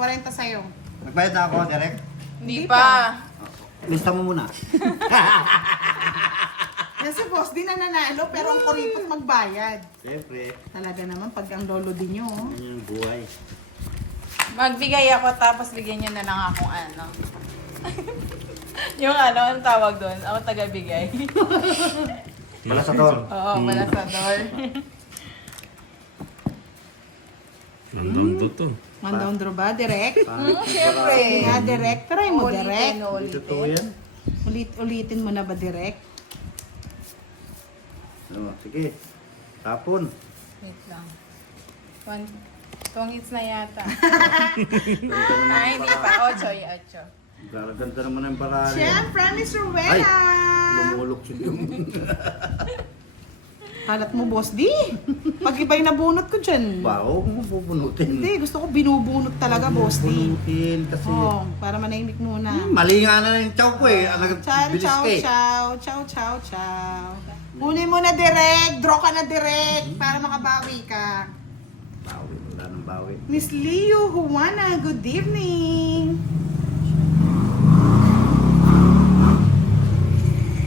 40 sa'yo. Nagbayad na ako, direct. Hindi pa. Lista mo muna. Kasi boss, di na nanalo, pero ang kuripot magbayad. Siyempre, Talaga naman, pag ang lolo din nyo. Oh. yan yung buhay. Magbigay ako tapos bigyan nyo na lang akong ano. Yung ano, ang tawag doon? Ako taga-bigay. Malasador. Oo, malasador. Nandun to. Mandondro ba? Direct? Siyempre. Nga, direct. Try mo, direct. Totoo yan. Ulitin mo na ba, direct? Ano, sige. Tapon. Wait lang. 2 hits na yata. Ay, hindi pa. 8. Ganda naman ang paraan. Siyempre, Miss Ay! Rowena! Lumulok siya yung... Kalat mo, boss, di. Pag iba'y nabunot ko dyan. Bao, kung pupunutin. Hindi, gusto ko binubunot talaga, boss, di. Pupunutin kasi... Oh, para manahimik muna. Mali nga na yung chow ko eh. Chow, Bilis chow, ka eh. chow, chow, chow, chow. Kunin mo na direct, draw ka na direct, para makabawi ka. Bawi, wala nang bawi. Miss Leo Juana, good evening.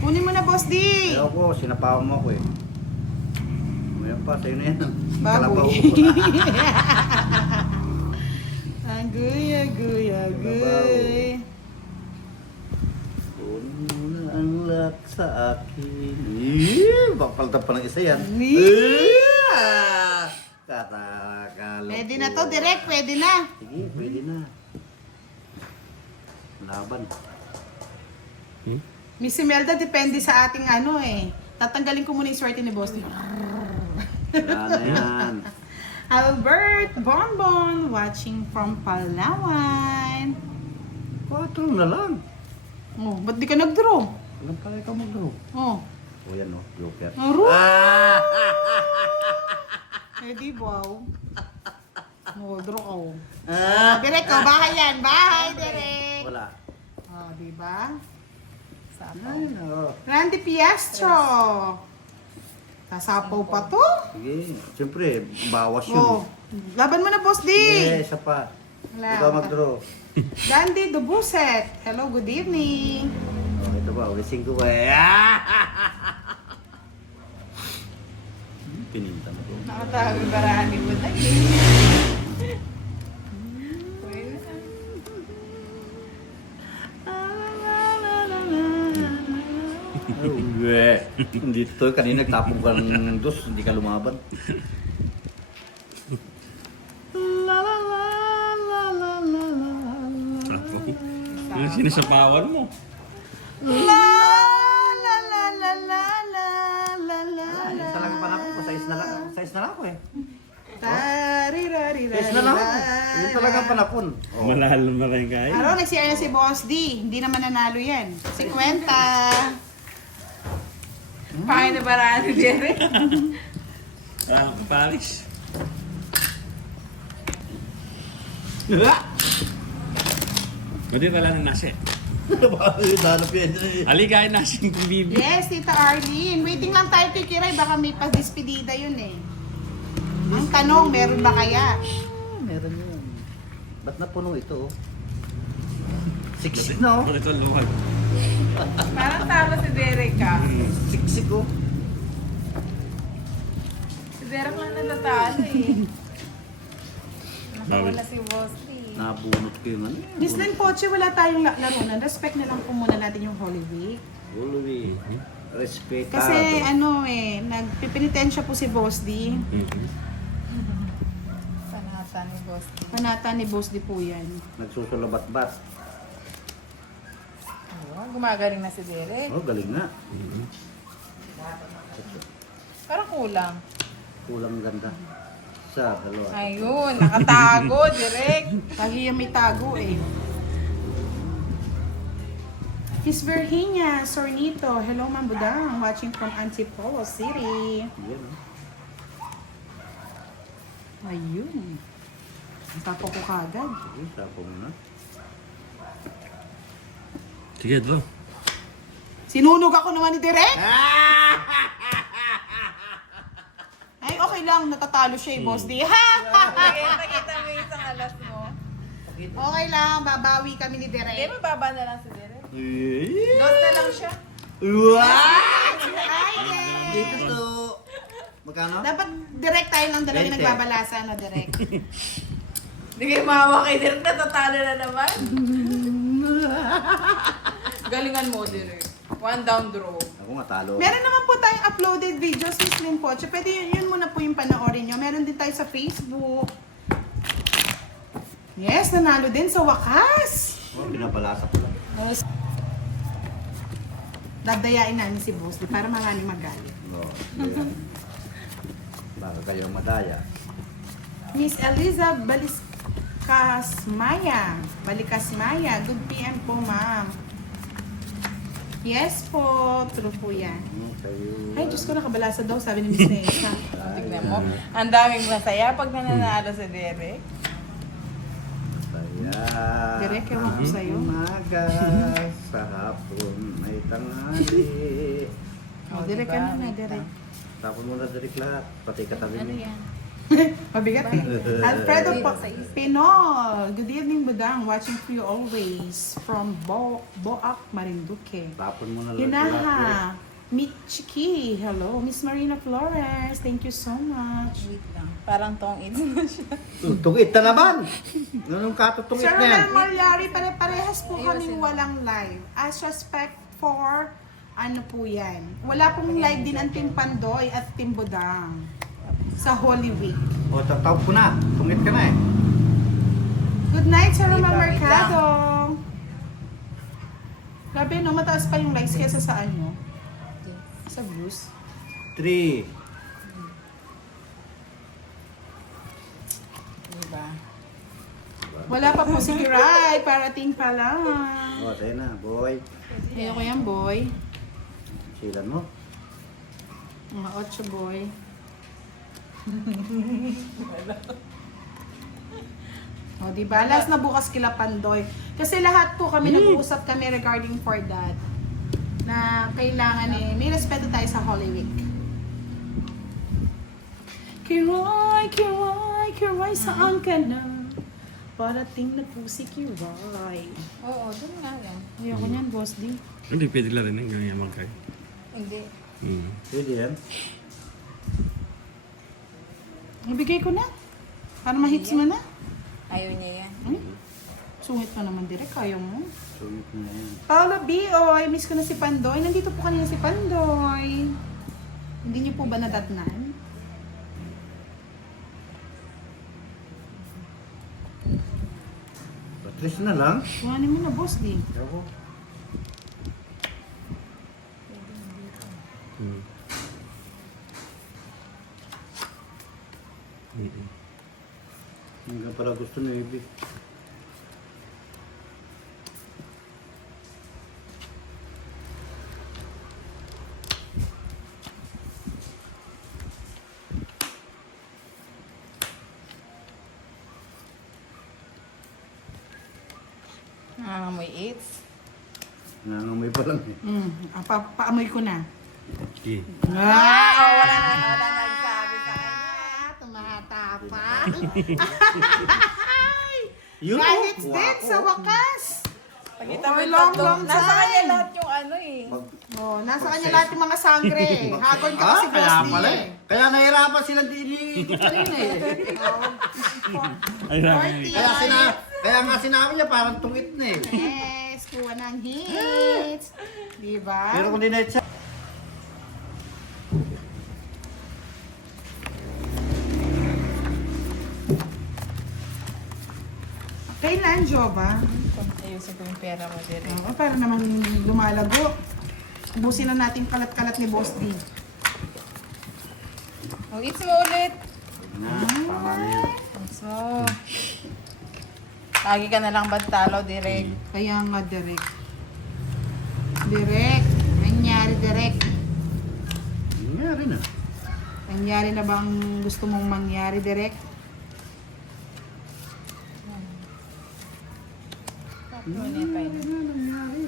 Kunin mo na, boss, di. Ayaw ko, sinapawan mo ako eh. Ngayon pa, sa'yo na yan. Baboy. Kalabaw. Agoy, agoy, agoy. Kunin mo na ang lak sa akin. Eh, papalta pa ng isa yan. Katakalo. Pwede na to, direct, pwede na. Sige, pwede na. Laban. Miss Imelda, depende sa ating ano eh. Tatanggalin ko muna yung swerte ni boss. Wala na yan. Albert Bonbon, watching from Palawan. 4 na lang. Oh, ba't di ka nag-draw? Alam pala ikaw mag-draw. Oh. O yan o, joker. Aro! Eh di wow. Oh, draw ko. Direk ko, bahay yan. Bahay, direk. Wala. Oh, di ba? Sapaw. Ay, no. Randy Piastro. Sasapaw pa to? Sige, siyempre, bawas yun. Oh. Laban mo na, boss D. Isa pa. Wala. Ikaw mag-draw. Dandy Dubuset. Hello, good evening. Oh, ito ba, ulising ko ba eh. Pininta mo to. Nakatawag yung barahan ni Buday. Hindi to, kanina nagtapong ka ng dos, hindi ka lumaban. Ano sinasapawan mo? La la la la la la la la la. Talagang panapon ko, size na lang ako eh. Tarirarira. Size na lang ako. Yun talagang panapon. Oh. Malahal na rin kayo. Araw, nag-CR na si Boss D. Hindi naman nanalo yan. 50. Pangin na barahan ni Derek. Paris. Pwede pala ng nasi. Danap yan. Halika, nasi ng bibi. Yes, Tita Arlene. Waiting lang tayo kay Kiray. Baka may pa-dispedida yun eh. Ang tanong, meron ba kaya? Meron yun. Ba't napuno ito? Siksik na oh. Ito luwag. Parang tama si Derek ka. Siksik oh. Si Derek lang natatalo eh. Nakawala si Boss D. Nabunot ko yung ano. Miss Len Poche, wala tayong larunan. Respect na lang po muna natin yung Holy Week. Uluwi. Respetado. Kasi ano eh, nagpipinitensya po si Boss D. Panata ni Boss D. Panata ni Boss D po yan. Nagsusulabat-bat. Ayun, gumagaling na si Derek. Oh, galing na. Parang kulang. Kulang ganda. Isa, dalawa. Ayun, nakatago, Derek. Lagi yung may tago eh. Miss Virginia Sornito. Hello, Ma'am Budang. Watching from Antipolo City. Yan oh. Ayun. Ang tapo ko kagad. Sige, tapo mo na. Sige, draw. Sinunog ako naman ni Direk. Ay, okay lang. Natatalo siya eh, Boss D. Ha! Nakita mo yung isang alas mo. Okay lang, babawi kami ni Hindi, Direk. mababa na lang si Derek. Eh. Dos na lang siya. Wow! Hi, Direk! Dito to. Magkano? Dapat direct tayo ng dalawa 20. nagbabalasa, no, direct. Hindi kayo mahawa kay Derek, natatalo na naman. Galingan mo, Derek. One down draw. Ako nga talo. Meron naman po tayong uploaded videos ni Slim Poche. Pwede yun muna po yung panoorin nyo. Meron din tayo sa Facebook. Yes, nanalo din sa wakas. Oh, binabalasa ko lang. Dadayain namin si Boss Di para maraming magalit. No, baka kayo madaya. Miss Eliza Balikas Maya. Good PM po, ma'am. Yes po. True po yan. Kayo. Ay, Diyos ko, nakabalasa daw, sabi ni Miss Nessa. Tignan mo. Ang daming masaya pag nananalo si Derek. Saya. Direk, ewan ko sa'yo. Umaga, sa hapon, may tanghali. Oh, direct ka na, direct. Tapon mo na direct lahat, pati katabi Ano mo. yan? Mabigat eh. Alfredo Pinol. Good evening, Budang. Watching for you always. From Boac, Marinduque. Tapon mo na lahat. Hinaha. Michiki. Hello. Miss Marina Flores. Thank you so much. Wait lang. Parang tong its na siya. Tungit na naman! Ganun katutungit Sir na yan. Romel Malyari, pare-parehas po Ayusin kaming mo. walang live. As respect for, ano po yan. Wala pong live din ang Team Pandoy at Team Budang. Sa Holy Week. O, tatawag ko na. Tungit ka na eh. Good night, Sir Romel Wait lang, wait Mercado. Grabe, no? Mataas pa yung likes kesa sa ano? Sa views. 3. Diba? Wala pa po si Kiray. Parating pa lang. O, tayo na, boy. Ayoko yan, boy. Silan mo. Mga 8, boy. O, diba? Last na bukas kila Pandoy. Kasi lahat po kami nag-uusap kami regarding for that. Na kailangan may respeto tayo sa Holy Week. Kiray, saan ka na? Parating na po si Kiray. Oo, doon nga yan. Ayoko niyan, Boss D. Hindi, pwede lang rin ang ganyan mga kayo. Hindi. Pwede yan. Ibigay ko na. Para ma-hits mo na. Ayaw niya yan. Sungit pa naman direct, kaya mo. Sungit na yan. Paula B, oy, miss ko na si Pandoy. Nandito po kanina si Pandoy. Hindi niyo po ba nadatnan? Patris na lang. Kuhanin mo na, boss, di. Ako. Hanggang para gusto na ibig. Nangangamoy its. Nangangamoy pa lang eh. Paamoy ko na. Sige. Wala nagsabi sa kanya. Tumatapang. Yun, Kahit oh, din wow. sa wakas. Pagkita mo Oh, yung long, tatlo. long Nasa time. kanya lahat yung ano eh. Oh, nasa kanya lahat yung mga sangre. Hagod ka kasi, boss, kaya di pala eh. eh. Kaya nahirapan sila dito pa rin eh. Ay, Kaya nga sinabi niya parang tungit na eh. Yes, kuha ng hits. Diba? Pero kung di na siya. Kailan, Jova? Ayusin ko yung pera mo, Derek. Oo, para naman lumalago. Ubusin na natin kalat-kalat ni Boss D. Oh, its mo ulit. Na, tama na yan. Its mo. Lagi ka na lang bantalo, Derek. Kaya nga, direct. Direct. Nangyari, direct. Nangyari na. Nangyari na bang gusto mong mangyari, direct? Ano niya pa yun? Nangyari.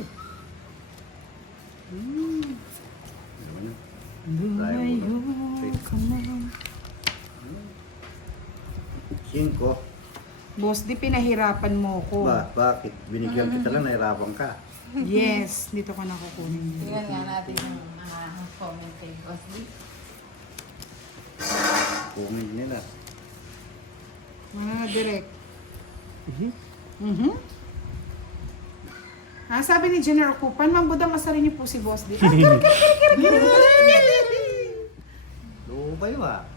Lumayo ka na. 5. Boss, di pinahirapan mo ko. Bakit? Binigyan kita lang, nahirapan ka. Yes, dito ko nakukunin. Tingnan nga natin yung comment kay Boss D. Comment nila. Direct. Sabi ni Jenner Okupan, Ma'am Budang, asarin niyo po si Boss D. Loo ba yun ah?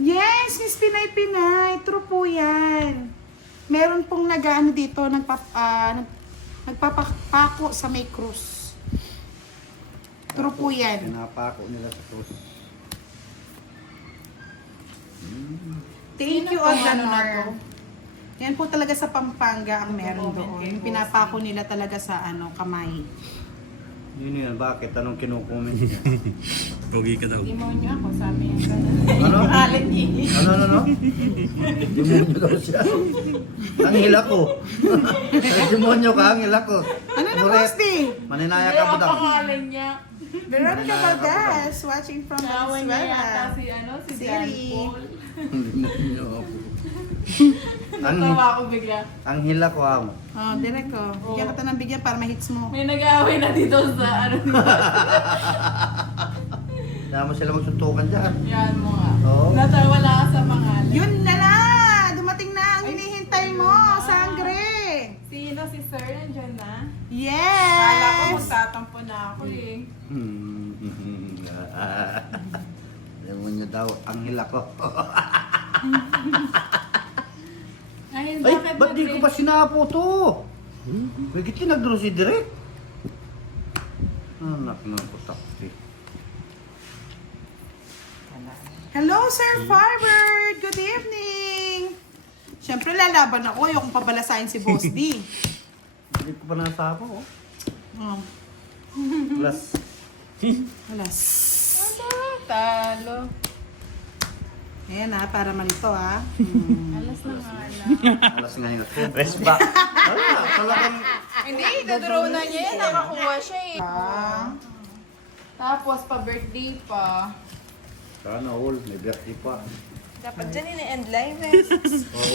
Yes, Miss Pinay Pinay. True po yan. Meron pong nag-ano dito, nagpapako sa may krus. True po yan. Pinapako nila sa krus. Thank Sino you, pong ano na Odlanor. Yan po talaga sa Pampanga ang meron Nagko-comment doon. kay Yung Boss. pinapako nila talaga sa kamay. Yun yun, bakit? Anong kinukomment niya? Pogi ka daw. Demonyo ako, sabi niya. Ano? Alit eh. Ano? Demonyo daw siya. Ang hila ko. Demonyo ka, ang hila ko. Ano na, Muret. Boss D? Maninaya ka mo daw. pangalan niya. Veronica Valdez, watching from Kawan niya yata Venezuela. si John Siri. Paul. Demonyo ako. Natawa ako bigla. Ang hila ko amo. Oh, direct ko. Bigyan kita ng bigyan para ma-hits mo. May nag-aaway na dito sa ano. Kaya mo sila magsuntukan dyan. Yan mo nga. Oo. Natawa lang ka sa pangalan. Yun na na! Dumating na ang hinihintay mo, sangre! Sino si Sir? Nandiyan na? Yes! Kala ko magtatampo na ako eh. Demonyo daw, ang hila ko. Ay, Ay, bakit ba't di ko pa sinapo to? Pwede tinagdro si Direk. Anak na ko takti. Hello, Sir Firebird! Good evening! Siyempre, lalaban ako. Ayokong pabalasahin si Boss D. Hindi ko pa nasapo, oh. Oh, Plus, alas. Talo. Ayan para malito Alas na nga lang. alas nga yun. Rest back. Wala, talagang... Hindi, dodrow na niya yan. Nakakuha siya eh. Ah. Tapos pa-birthday pa. Sana all, may birthday pa. Dapat dyan ini-end live eh. Oh,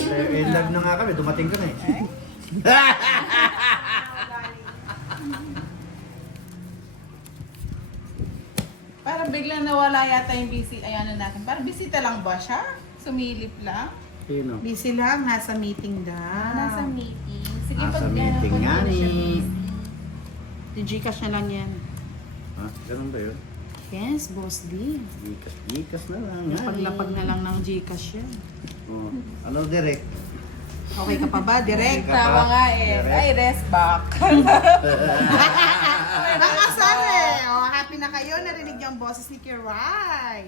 live na nga kami, dumating ka na eh. Parang biglang nawala yata yung busy. Ayan na natin. Parang bisita lang ba siya? Sumilip lang? Sino? Busy lang, nasa meeting daw. Nasa meeting. Sige, Nasa pag meeting pag nga ano siya ni. busy. Gcash na lang yan. Ha? Ganun ba yun? Yes, Boss D. Gikas na lang. Paglapag na lang ng Gcash yan. Oh. Ano, Direk? Okay ka pa ba? Direct? Okay ka. Tama nga eh. Direct. Ay, rest back. Nakasal eh! Oh, happy na kayo. Narinig yung boses ni Kiray.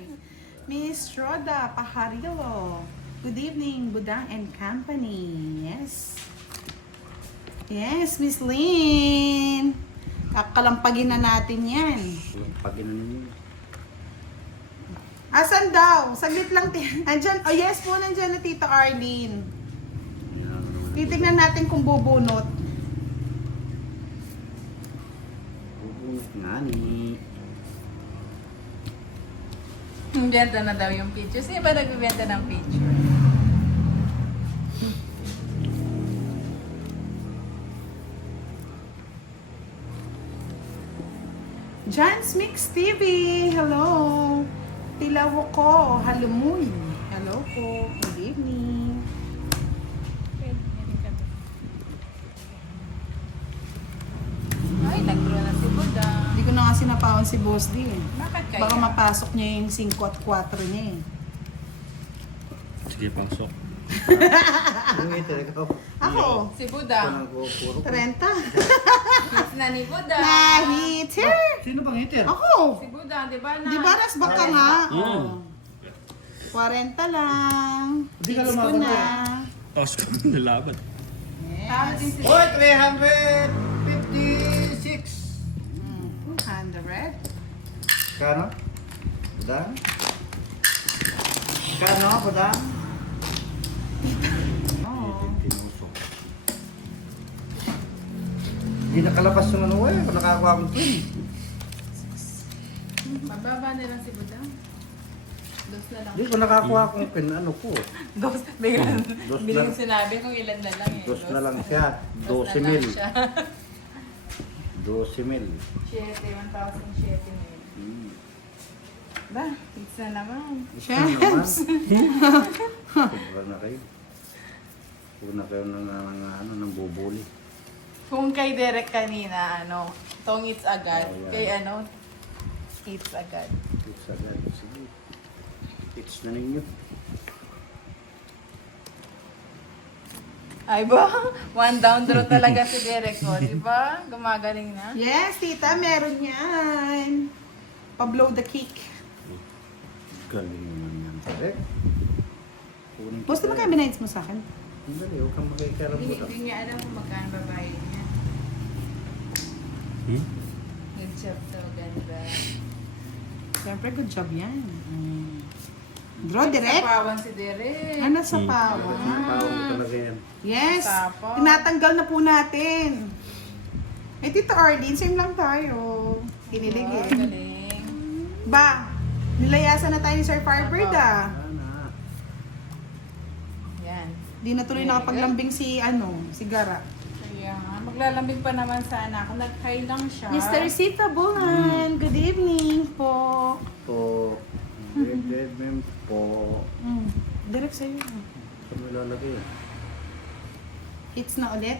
Miss Roda Pajarilo. Good evening, Budang and Company. Yes. Yes, Miss Lynn. Kakalampagin na natin yan. Pag inano niyo. Asan daw? Saglit lang. Andyan. Oh yes po, nandyan na Tita Arlene. Titignan natin kung bubunot. Bubunot nga ni. Benta na daw yung picture. Sino ba nagbibenta ng picture? Jan's Mix TV. Hello. Tilawo ko. Halumuy. Hello po. Good evening. Ay, nag-draw na si Buda. Hindi ko na nga sinapawan si Boss D. Bakit kaya? Baka mapasok niya yung 5 at 4 niya eh. Sige, pasok. Yung ito, ikaw. Ako, Si Buda. Puro. 30. Miss na ni Buda. Nahiter. Sino bang hitir? Ako. Si Buda, di ba na? Di ba nasbak ka nga? Mm. Oh. 40 lang. Hindi ka Fix ko lumaban na. Pasok ka na laban. Tama din si Oy, 356! 200. Kano? Budang? Kano, Budang? Oh. Tinusok. Hindi nakalabas yung ano eh, kung nakakuha akong twin. Mababa na lang si Buda. Dos na lang. Hindi ko nakakuha kung ano ko. Dos. Biglang, Dos biglang lang. sinabi kung ilan na lang eh. Dos na lang siya. Dos 12 na mil. lang siya. 12 mil. 1,007 na yun. Hmm. Ba, pizza naman. Isa naman. Sobra na kayo. Huwag na kayo ng bubuli. Kung kay Derek kanina, tong eats agad. Oh, yeah. Kay eats agad. It's agad. Sige. It's na ninyo. Ay ba? One down draw talaga si Derek ko, di ba? Gumagaling na. Yes, tita, meron yan. Pa-blow the cake. Galing naman yan. Correct. Kunin Boss, di ba kaya binayids mo sa akin? Hindi, huwag kang magkikaroon Hindi, mo. hindi niya alam kung magkano babayad niya. Hmm? Good job to, ganda. Siyempre, good job yan. Draw direct. Sapawan si Derek. Ano sa pawa? Pawang mo talaga yan. Yes. Sapaw. Tinatanggal na po natin. Eh, Tito Arlene, same lang tayo. Kinilig Wow, eh. galing. Ba, nilayasan na tayo ni Sir Firebird ah. Sana. Yan. Di na tuloy nakapaglambing si Gara. Kaya nga, maglalambing pa naman sana ako. Nag-high lang siya. Mr. Sita Bulan, good evening po. Po. Dead mem po. Direct sa'yo. Saan mo lalagay yan? Hits na ulit.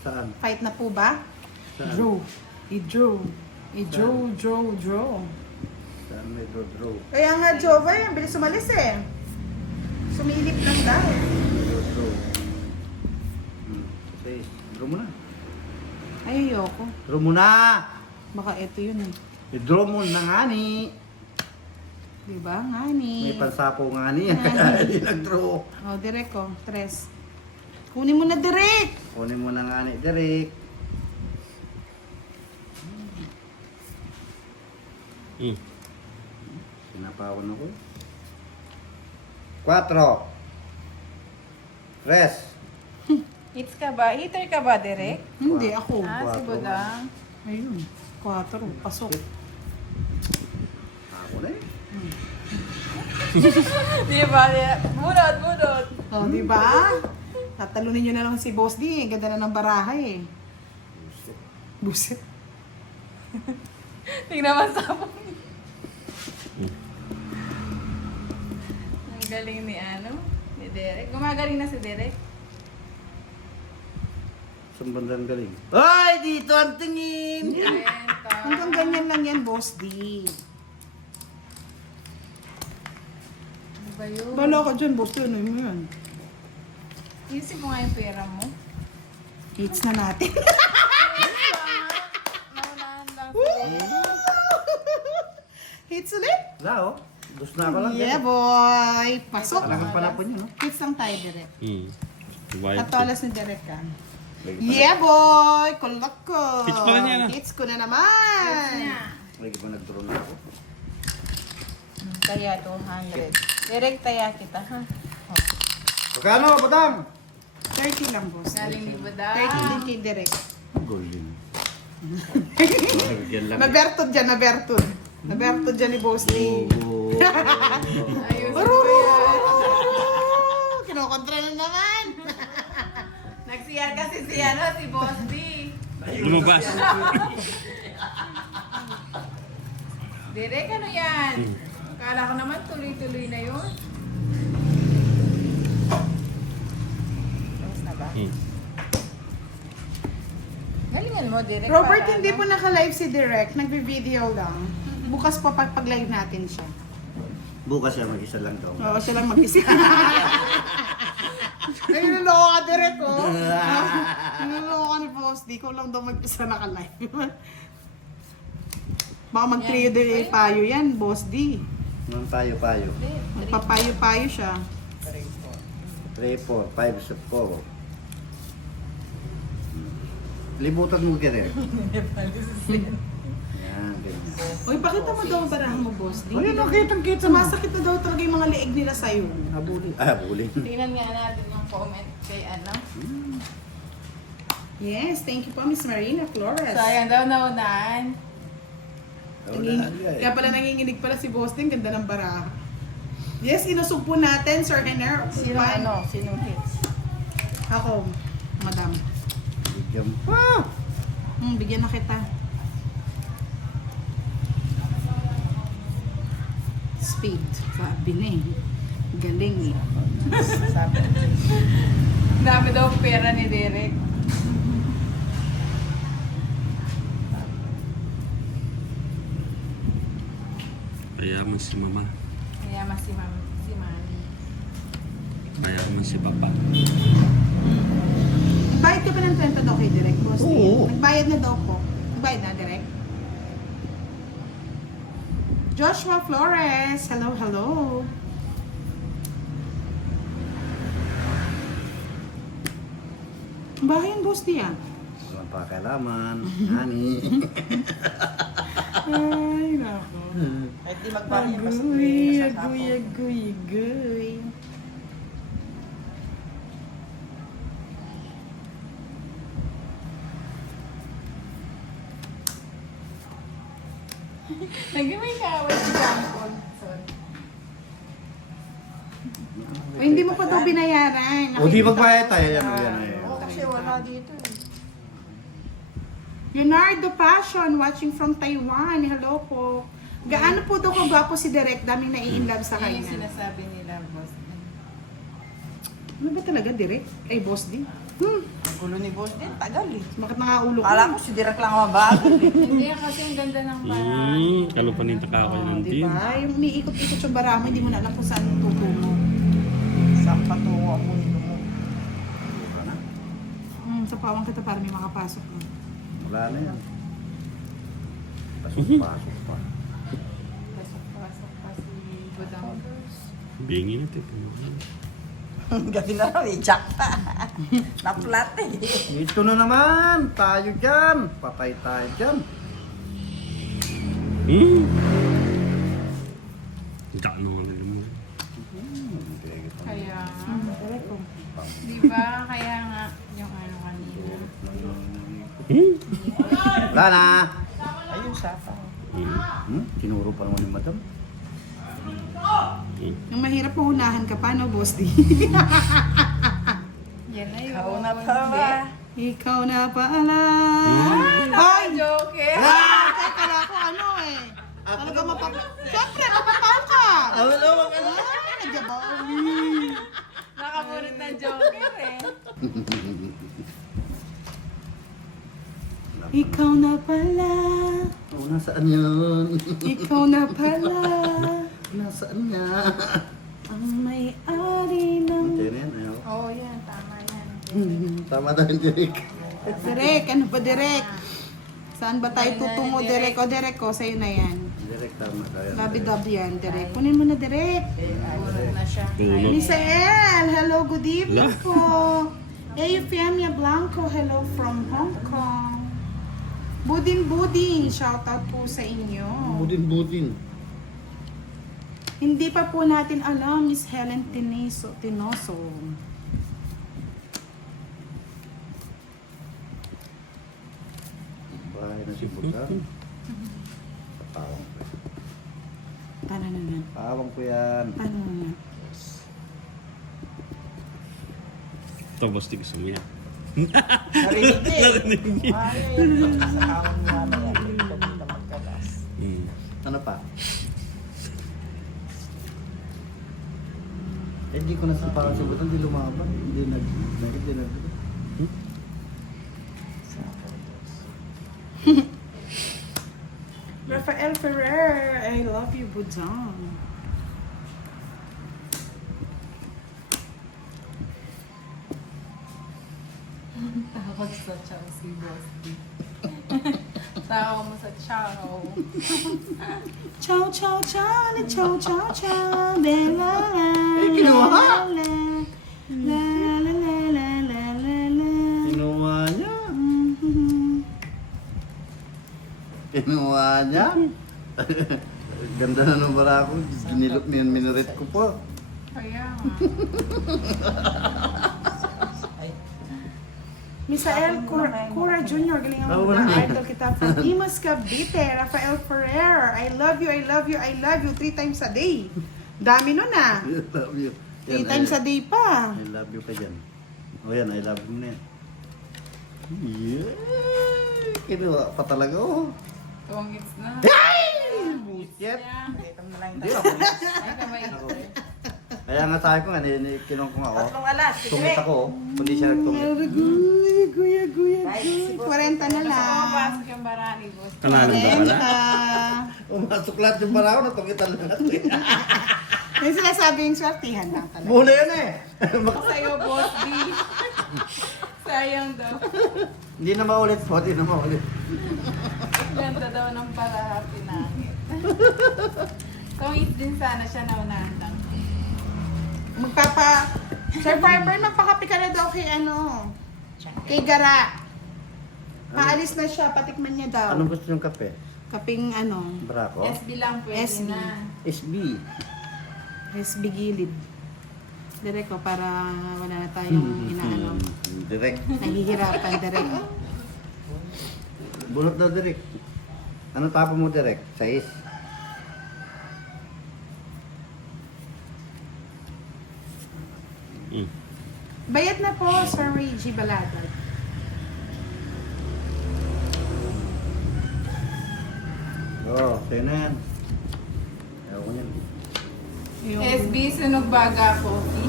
Saan? Fight na po ba? Saan? Draw. I-draw. Draw. Saan may draw? Kaya nga, Jova, yan. Bilis umalis eh. Sumilip lang daw. Draw. Okay, draw mo na. Ay, ayoko. Draw mo na! Baka ito yun eh. I-draw mo na nga ni. Diba, ngani? May pansapo nga ni. Hindi nag-draw. Oh, direct ko. Tres. Kunin mo na direct! Kunin mo na nga ni Derek. Hmm. Sinapawan ako. 4. Tres. Hits ka ba? Hitter ka ba, Derek? Hindi, ako. Ah, si Quatro. Budang. Ayun. 4. Pasok. Ako na eh. Di ba? Bunot. Oh, di ba? Tatalunin nyo na lang si Boss D. Ang ganda na ng baraha eh. Buset. Tingnan mo sa Ang galing ni Derek. Gumagaling na si Derek. Saan bandang galing? Ay, dito ang tingin! Hanggang ganyan lang yan, Boss D. Ano ba yun? Bala ka dyan, Boss D. Ano mo yan? Isip mo nga yung pera mo. Hits na natin. Naunahan lang si Derek. Hits ulit. Wala oh. Gusto na ako lang. Yeah, boy. Pasok. Talagang panapon yun, no? Hits lang tayo, direct. Hmm. Wild Katolas ni Derek ka. Lagi Yeah, boy! Kulak ko! Hits pa rin yan, ah. Hits ko na naman! Lagi pa nag-draw na ako. Taya 200. Derek, taya kita, ha? Magkano, Badang? 30 lang, boss. 30 Galing ni Budang. din kay Derek. Golden. Yan lang. Nabertod dyan, nabertod. Nabertod dyan ni Boss D. Ayos. Kinokontra na naman! Nagsiyar kasi si Boss D. Lumabas. Derek, ano yan? Akala ko naman tuloy-tuloy na yun. Tapos na ba? Hmm. Galingan mo, Derek. Robert, para hindi ano? po naka-live si Derek. Nagbe-video lang. Bukas pa pag-live natin siya. Bukas siya mag-isa lang daw. Oo, siya lang mag-isip. Ay, niloko ka, Derek, oh. Niloko ka ni Boss D. Ikaw lang daw mag-isa naka-live. Baka mag-trio Yan. din payo yan, Boss D. Nang payo-payo. Magpapayo-payo siya. 3, 4, 5, 4. Libutan mo ka rin. Yan, ganyan. Uy, pakita mo daw ang barahan mo, Boss D. Ay, nakitang-kita mo. Sumasakit na daw talaga yung mga leeg nila sa'yo. Habulin. Ah, habulin. Tingnan nga natin yung comment kay ano. Yes, thank you po, Miss Marina Flores. Sayang daw naunahan. Kaya pala nanginginig pala si Boss din, ganda ng baraha. Yes, inusog po natin, Sir Henner. Sino ano? Sinong hits? Ako, madam. Bigyan pa. Bigyan na kita. Speed. Sabi na eh. Galing eh. Sabi. Dami daw pera ni Derek. Mayaman si mama. Kaya mas si Manny. Mayaman si papa. Nagbayad ka pa ng 30 daw kay Direk, Boss? Oo. Nagbayad na daw po. Nagbayad na, Direk? Joshua Flores. Hello, hello. Bahay yung Boss di ah. Walang pakialaman. Ani. Ay, nako. Kahit di magbahay yung basta Agoy, masasapo. agoy, agoy, agoy. Nag-may kaaway si Jampol. Sorry. O, hindi mo pa daw binayaran. O di magbayad tayo. Yan o yan. Oo, kasi wala dito eh. Leonardo Passion, watching from Taiwan. Hello po. Gaano po daw kagwapo si Direk? Daming nai-inlove sa Yan yung kanya. sinasabi nila, boss. Ano ba talaga, Direk? Ay, Boss din. Ang gulo ni boss din, tagal eh. Bakit nakaulo ko? Kala ko si Direk lang mabagal eh. Hindi, kasi ang ganda ng Kalupanin ka ako ng din. Diba? Yung umiikot-ikot yung barama, hindi mo na alam kung saan tutungo. Saan patungo ang mundo mo? Sa pawang kita para may makapasok na. Wala na yan. Pasok-pasok pa. Pasok-pasok pa si Budang. Bingin ito. Gabi na raw eh, jack pa. Na-flat eh. Ito na naman. Tayo dyan. Patay tayo dyan. Diyan naman nila mo. Kaya nga. Direk ko. Diba? Kaya nga, yung ano kanina. Wala na. Ayun siya pa. Tinuro pa naman ni madam. Yung mahirap puhunahan ka pa, no, Boss D? Yan na yun. Ikaw na pa ba? Ikaw na pala. Ay! Joke eh! Ay, kala ko ano eh. Talaga Siyempre, mapapaw ka. Ay, nagjabawi. Nakabunot ng joker eh. Ikaw na pala. Oh, nasaan yun? Ikaw na pala. Nasaan niya? Ang may-ari ng... Diyan yan. Ayaw. Oo, yan. Tama yan. Tama tayo, Derek. Direk, ano ba Direk? Saan ba tayo tutungo, Direk? O, Direk ko, sa'yo na yan. Derek, tama tayo. Labi-dabi yan, Direk. Kunin mo na, Direk. Bunot na siya. Bunot. Misael, hello, good evening po. Eufemia Blanco, hello from Hong Kong. Budin, shout out po sa inyo. Budin. Hindi pa po natin alam, Miss Helen Tinoso. Bahay na si Budang. Pawang ko. Paano na yan? Pawang ko yan. Paano na yan? Ito, boss, di gusto mo yan. Narinig eh. Ay, ayun. Sa kawan mo namin yan. Dito dito magkalas. Ano pa? Eh, di ko nasampakan sa Budang. Di lumaban. Hindi nag... Rafael Ferrer, I love you, Budang. Tawag sa chow si boss. Tawag mo sa chow. Chow, chow, chow, na chow, chow, chow, bella. Eh, kinuha? La, la, la, la, la, la, la. Kinuha niya. Mhm. Kinuha niya. Ganda na ng bara ko. Ginilot mo yung minaret ko po. Kaya nga. Misael Cura Jr. Galingan mo Wala ba? na. Idol kita from Imus Cavite. Rafael Ferrer. I love you, I love you, I love you 3 times a day. Dami nun ah. I love you. 3 times a day pa. I love you ka dyan. O yan, I love you na yan. Yeah! Kinuha pa talaga oh. Tuwang hits na. Bullshit! Ito mo na lang Hindi ito. ako. Ay, kamay ko. Kaya nga sabi ko nga, kinong ko nga ako. alas. Tungit ako, kundi siya nagtungit. Guya. 40 na lang. Pumapasok yung barani, boss. Kanalo ba pala? Umasok lahat yung para ako, natungitan lahat. Yung sinasabi yung swertihan lang talaga. Mula yan eh. Sa'yo, boss B. Sayang daw. Hindi na maulit po, hindi na maulit. Ganda daw ng para pinangit. Tuwang hits din sana siya naunahan lang. Sir Piper, magpakape ka na daw kay kay Gara. Paalis na siya, patikman niya daw. Anong gusto yung kape? Kaping Brako? SB lang pwede SB. na. SB. SB gilid. Direk ko para wala na tayong inaano. Direct. Nahihirapan direk. Bunot daw direct. Ano tapo mo direct? 6. Bayad na po, Sir Reggie Baladad. Oo, sa'yo na yan. Ayaw ko yan. Yung, SB, sunog baga coffee.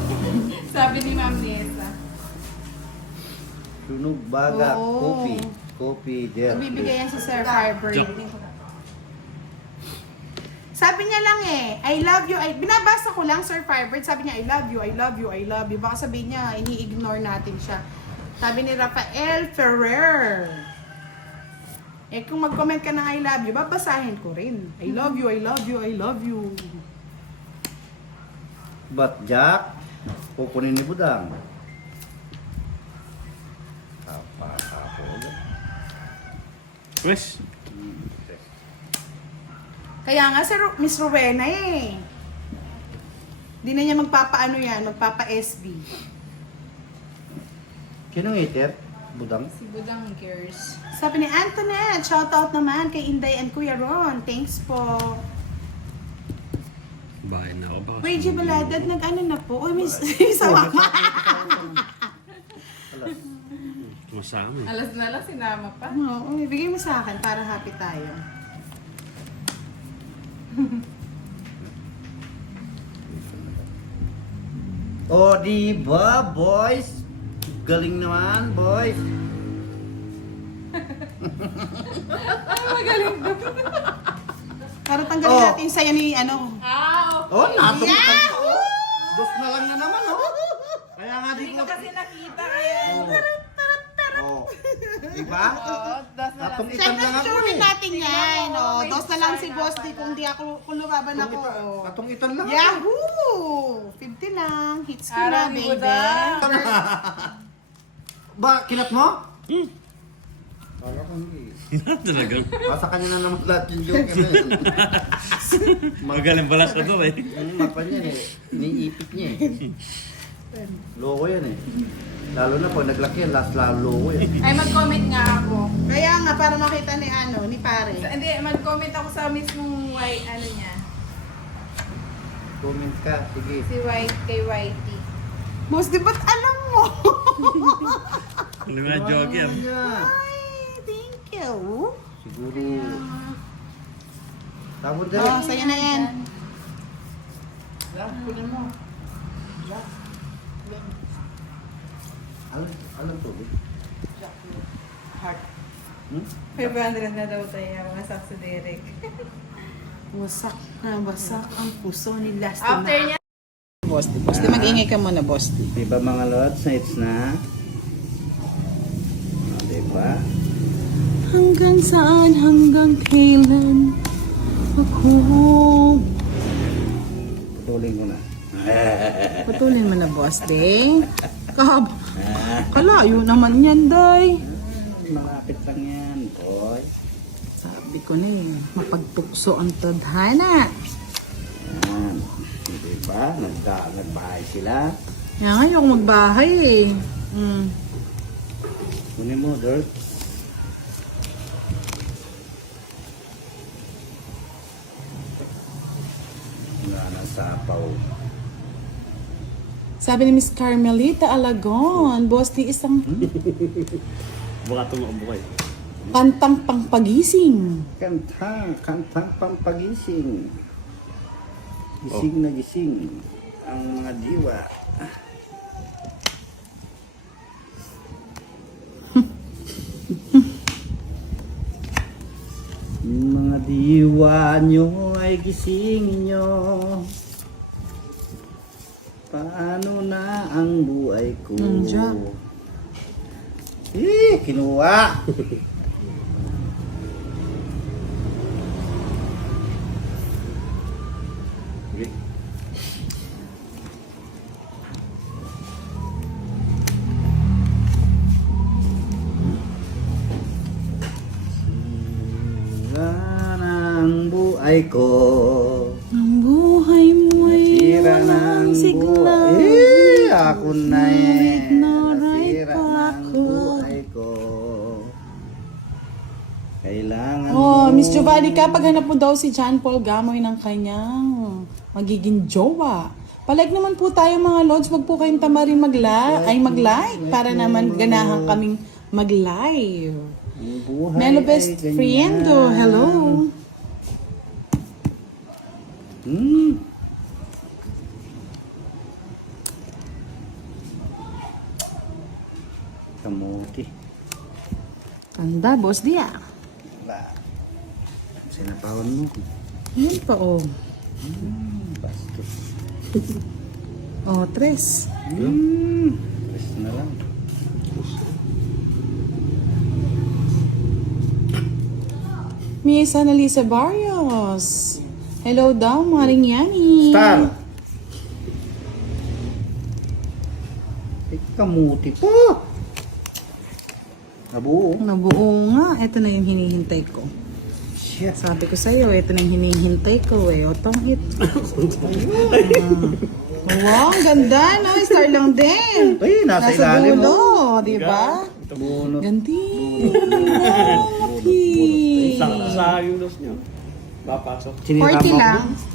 Sabi ni Ma'am Nessa. Sunog baga, Oo. coffee. Coffee, there. bibigay yan si Sir Piper. Joke. Sabi niya lang I love you. Binabasa ko lang, Sir Firebird. Sabi niya, I love you, I love you, I love you. Baka sabihin niya, ini-ignore natin siya. Sabi ni Rafael Ferrer. Kung mag-comment ka ng I love you, babasahin ko rin. I love you, I love you, I love you. But Jack, kukunin ni Budang. Ako. Wes, Kaya nga, Sir Miss Rowena Di na niya magpapaano yan, magpapa-SB. Sinong hater? Budang? Si Budang cares. Sabi ni Antoinette, shoutout naman kay Inday and Kuya Ron. Thanks po. bahay na ako. Baka Reggie sumili Baladad, ako. nag-ano na po. Uy, may sawa ka. Masama eh. Alas na lang, sinama pa. Oo, ibigay mo sa akin para happy tayo. O, diba, boys? Galing naman, boys. Para tanggalin Oh. natin sa'yo ni ano. Oh, nato. Yahoo! Dos na lang na naman, oh. Kaya nga di Hindi ko... ko kasi nakita kaya. Oh. Diba? Oo, das na lang. Natong itan Siyempre, lang ako tutunin eh. natin yan. mo, Oh, may dos na lang si design Boss na D pala. kung di ako, kung lumaban ako. Oh. Natong itan lang ako. Yahoo! 50 lang. Hits ko na, Araw ni baby. Budang. Ba, kinat mo? Kala ko hindi. Talagang. Sa kanya na naman lahat yung joke na yun. Magaling balas ka to eh. Mapa niya eh. Iniipit niya eh. Loko yan eh. Lalo na pag naglaki yan, last lalo loko yan. Ay, mag-comment nga ako. Kaya nga, para makita ni ni pare. Hindi, mag-comment ako sa mismong niya. Comment ka, sige. Si White kay Whitey. Boss, di ba't alam mo? Hindi mo na joke yan. Ay, thank you. Siguro. Tapos Oh, direct. sa'yo na yan. Alam to, eh. Heart. Hmm? 500 na daw tayo, masak si Derek. Wasak na wasak ang puso ni Last After niya, Boss D. Boss D, mag-ingay ka muna, Boss D. Diba mga lods, nights na? Diba? Hanggang saan, hanggang kailan ako? Putulin ko na. Patuloy mo na, Boss D. Kalayo naman yan, Day. Malapit lang yan, boy. Sabi ko na mapagtukso ang tadhana. Yan. Diba? Nagbahay sila. Kaya nga, ayoko magbahay . Kunin mo, Dirk. Wala na sapaw. Sabi ni Miss Carmelita Alagon, boss di isang Baka tumakbo kayo. kantang pangpagising. Kantang pampagising. Gising na gising ang mga diwa. Mga diwa nyo ay gising nyo. Paano na ang buhay ko? Nandiyan. Kinuha! Okay. Sira ng buhay ko. Ang buhay mo ay Nasira walang ng sigla. buhay. Ako na Ngunit Nasira pa ng ako. buhay ko. Kailangan Oh, mo. Miss Giovanni, kapag hanap mo daw si John Paul Gamoy ng kanyang magiging jowa. Palike naman po tayo mga lords, wag po kayong tamarin mag-like para naman ganahan kaming mag-live. Ang buhay Melo ay Best ganyan. Friendo, hello. Kamuti. Tanda, boss dia. Ba. Sinapawan mo. Yan pa oh. Bastos. Oh, tres. Tres na lang. Miss Annalisa Barrios. Hello daw, Maring Yani. Star! Kamuti po! Nabuo. Nabuo nga. Ito na yung hinihintay ko. Shit. Sabi ko sa'yo, ito na yung hinihintay ko eh. Otong it. Wow, ang ganda, no? Star lang din. Ay, nasa ilalim dulo, mo. di ba? Bunot. Ganti. Sakto sa yung dos niyo. Papasok. Sinira 40 mo ako lang. dun.